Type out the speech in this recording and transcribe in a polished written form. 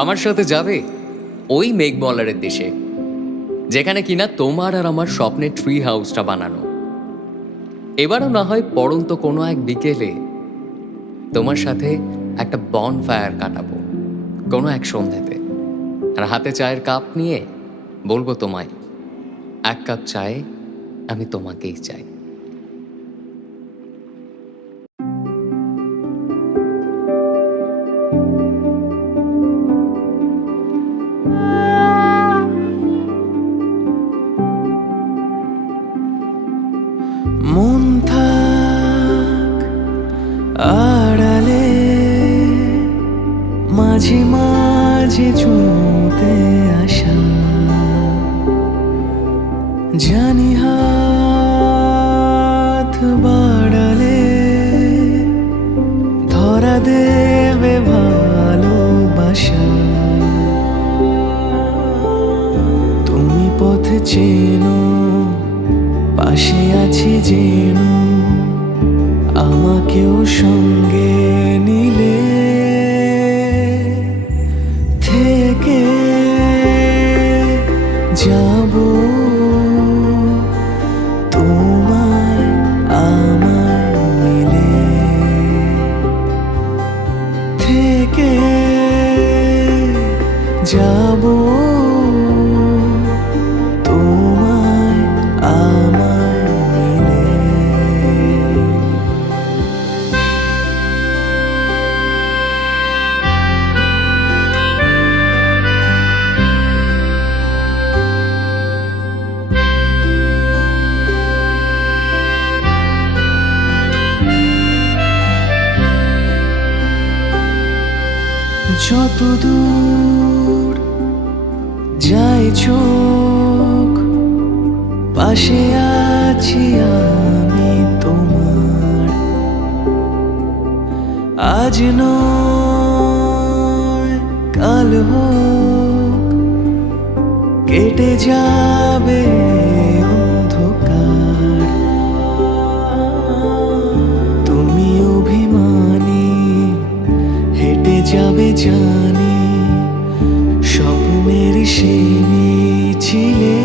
আমার সাথে যাবে ওই মেঘমলারের দেশে, যেখানে কিনা তোমার আর আমার স্বপ্নের ট্রি হাউসটা বানানো। এবারও না হয় পড়ন্ত কোনো এক বিকেলে তোমার সাথে একটা বন ফায়ার কাটাবো কোনো এক সন্ধ্যাতে, আর হাতে চায়ের কাপ নিয়ে বলবো তোমায়, এক কাপ চায়ে আমি তোমাকেই চাই। মন থাক আড়ালে, মাঝে মাঝে ছুঁতে আসা, জানি হাত বাড়ালে ধরা দেবে ভালোবাসা। তুমি পথ চেনো, পাশে আছি যেন, আমাকেও সঙ্গে নিলে থেকে যাব তোমায় আমায় মিলে, থেকে যাব তোমায় আমায় মিলে। যত দূর যায় চোখ, পাশে আছি আমি তোমার। আজ নয় কাল হোক, কেটে যাবে অন্ধকার। তুমি অভিমানী হেঁটে যাবে জানি, স্বপ্নের সেই মিছিলে